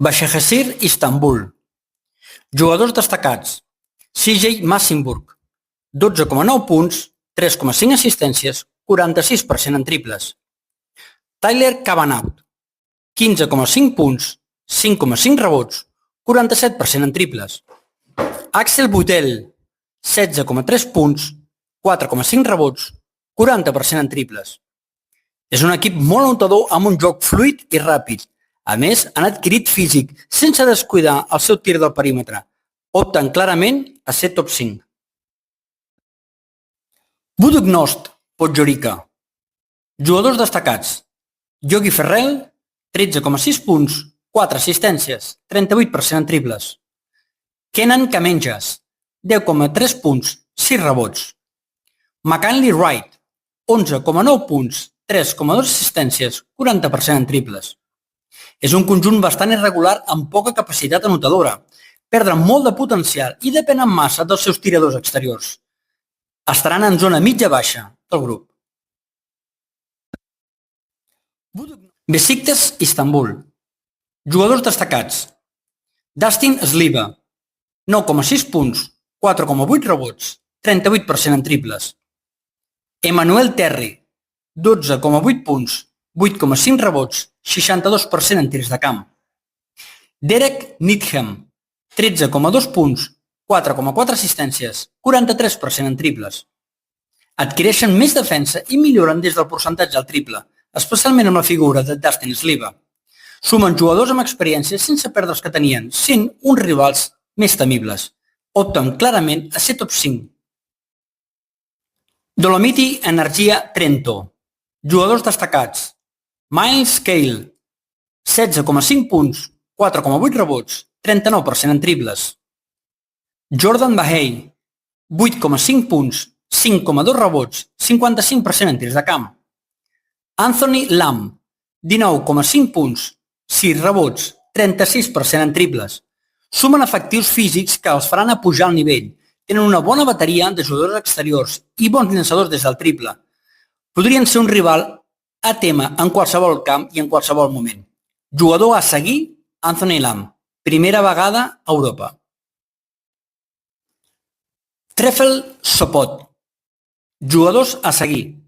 Başakşehir, Istanbul. Jugadors destacats: CJ Massenburg, 12,9 punts, 3,5 assistències, 46% en triples. Tyler Cavanagh, 15,5 punts, 5,5 rebots, 47% en triples. Axel Butel, 16,3 punts, 4,5 rebots, 40% en triples. És un equip molt anotador amb un joc fluid i ràpid. A més, han adquirit físic sense descuidar el seu tir del perímetre. Opten clarament a ser top 5. Budućnost, Podgorica. Jugadors destacats: Yogi Ferrell, 13,6 punts, 4 assistències, 38% en triples. Kenan Kamenjas, 10,3 punts, 6 rebots. McKinley Wright, 11,9 punts, 3,2 assistències, 40% en triples. És un conjunt bastant irregular amb poca capacitat anotadora, perdre molt de potencial i depenen massa dels seus tiradors exteriors. Estaran en zona mitja-baixa del grup. Besiktas, Istanbul. Jugadors destacats: Dustin Sliva, 9,6 punts, 4,8 rebots, 38% en triples. Emmanuel Terry, 12,8 punts, 8,5 rebots, 62% en tirs de camp. Derek Needham, 13,2 punts, 4,4 assistències, 43% en triples. Adquireixen més defensa i milloren des del percentatge al triple, especialment amb la figura de Dustin Sliva. Sumen jugadors amb experiència sense perdre els que tenien, sent uns rivals més temibles. Opten clarament a ser top 5. Dolomiti Energia Trento. Jugadors destacats: Miles Cale, 16,5 punts, 4,8 rebots, 39% en triples. Jordan Bahey, 8,5 punts, 5,2 rebots, 55% en tirs de camp. Anthony Lamb, 19,5 punts, 6 rebots, 36% en triples. Sumen efectius físics que els faran a pujar al nivell. Tenen una bona bateria de jugadors exteriors i bons llançadors des del triple. Podrien ser un rival a tema en qualsevol camp i en qualsevol moment. Jugador a seguir, Anthony Lamb. Primera vegada a Europa. Trefl Sopot. Jugadors a seguir: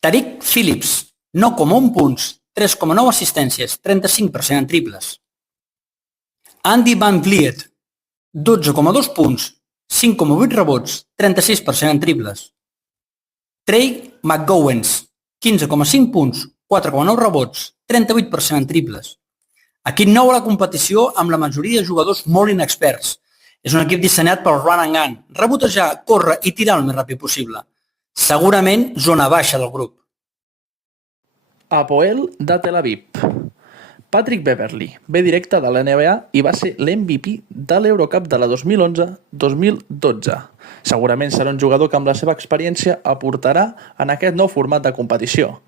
Tariq Phillips, 9,1 punts, 3,9 assistències, 35% en triples. Andy Van Vliet, 12,2 punts, 5,8 rebots, 36% en triples. Trey McGowens, 15,5 punts, 4,9 rebots, 38% en triples. Equip nou a la competició amb la majoria de jugadors molt inexperts. És un equip dissenyat pel run and gun, rebotejar, córrer i tirar el més ràpid possible. Segurament zona baixa del grup. Hapoel de Tel Aviv. Patrick Beverley ve directe de la NBA i va ser l'MVP de l'Eurocup de la 2011-2012. Segurament serà un jugador que amb la seva experiència aportarà en aquest nou format de competició.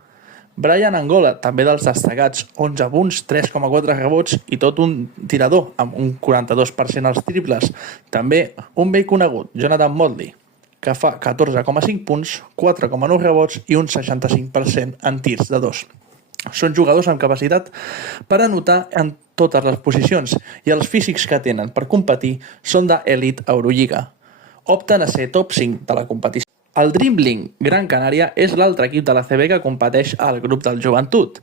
Brian Angola, també dels destacats, 11 punts, 3,4 rebots i tot un tirador amb un 42% als triples. També un vell conegut, Jonathan Motley, que fa 14,5 punts, 4,9 rebots i un 65% en tirs de dos. Són jugadors amb capacitat per anotar en totes les posicions i els físics que tenen per competir són d'elit Eurolliga. Opten a ser top 5 de la competició. El Dribbling Gran Canària és l'altre equip de la CB que competeix al grup del joventut.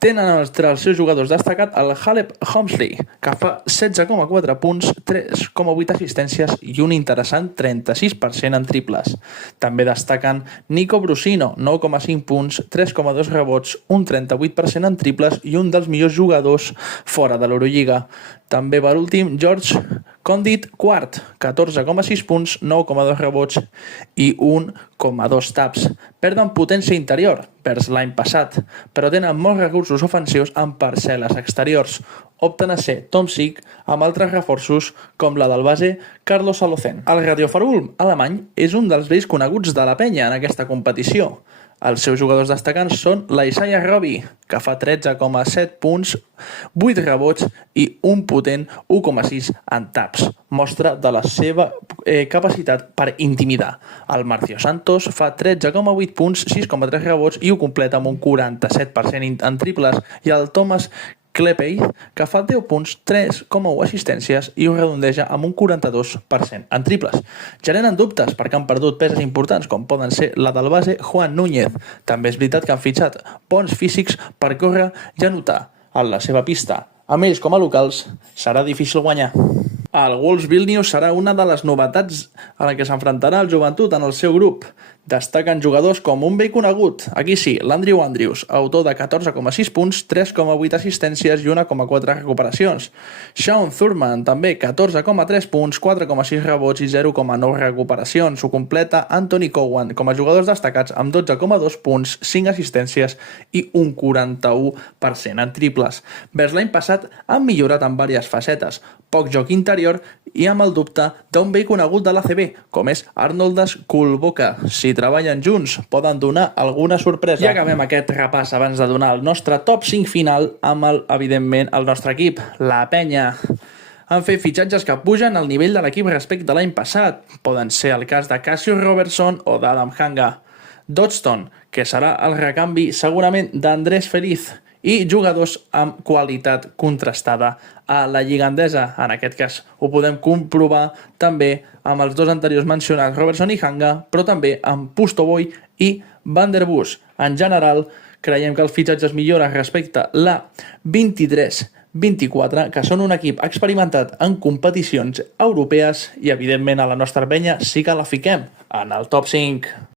Tenen entre els seus jugadors destacat el Halep Homsley, que fa 16,4 punts, 3,8 assistències i un interessant 36% en triples. També destaquen Nico Brusino, 9,5 punts, 3,2 rebots, un 38% en triples i un dels millors jugadors fora de l'Eurolliga. També per últim, George Condit quart, 14,6 punts, 9,2 rebots i 1,2 taps. Perden potència interior, vers l'any passat, però tenen molts recursos ofensius amb parcel·les exteriors. Opten a ser top 5 amb altres reforços com la del base Carlos Alocen. El Radiofarulm alemany és un dels vells coneguts de la penya en aquesta competició. Els seus jugadors destacants són l'Isaiah Roby, que fa 13,7 punts, 8 rebots i un potent 1,6 en taps. Mostra de la seva capacitat per intimidar. El Marcio Santos fa 13,8 punts, 6,3 rebots i ho completa amb un 47% en triples. I el Thomas Klepej, que fa 10 punts, 3,1 assistències i ho redondeja amb un 42% en triples. Generen dubtes perquè han perdut peces importants com poden ser la del base Juan Núñez. També és veritat que han fitxat bons físics per córrer i anotar a la seva pista. Amb ells com a locals serà difícil guanyar. El Wolves Vilnius serà una de les novetats a la que s'enfrontarà el Joventut en el seu grup. Destaquen jugadors com un vell conegut. Aquí sí, l'Andrew Andrews, autor de 14,6 punts, 3,8 assistències i 1,4 recuperacions. Sean Thurman, també 14,3 punts, 4,6 rebots i 0,9 recuperacions. Ho completa Anthony Cowan com a jugadors destacats amb 12,2 punts, 5 assistències i un 41% en triples. Vers l'any passat han millorat en diverses facetes, poc joc interior i amb el dubte d'un vell conegut de l'ACB, com és Arnoldas Kulboka. Si treballen junts, poden donar alguna sorpresa. I acabem aquest repàs abans de donar el nostre top 5 final amb, evidentment, el nostre equip, la Penya. Han fet fitxatges que pugen al nivell de l'equip respecte a l'any passat. Poden ser el cas de Cassius Robertson o d'Adam Hanga. Dodson, que serà el recanvi segurament d'Andrés Feliz, i jugadors amb qualitat contrastada a la lliga andesa. En aquest cas ho podem comprovar també amb els dos anteriors mencionats, Robertson i Hanga, però també amb Pustovoy i Van der Bus. En general, creiem que el fitxatge es millora respecte a la 23-24, que són un equip experimentat en competicions europees i, evidentment, a la nostra Penya sí que la fiquem en el top 5.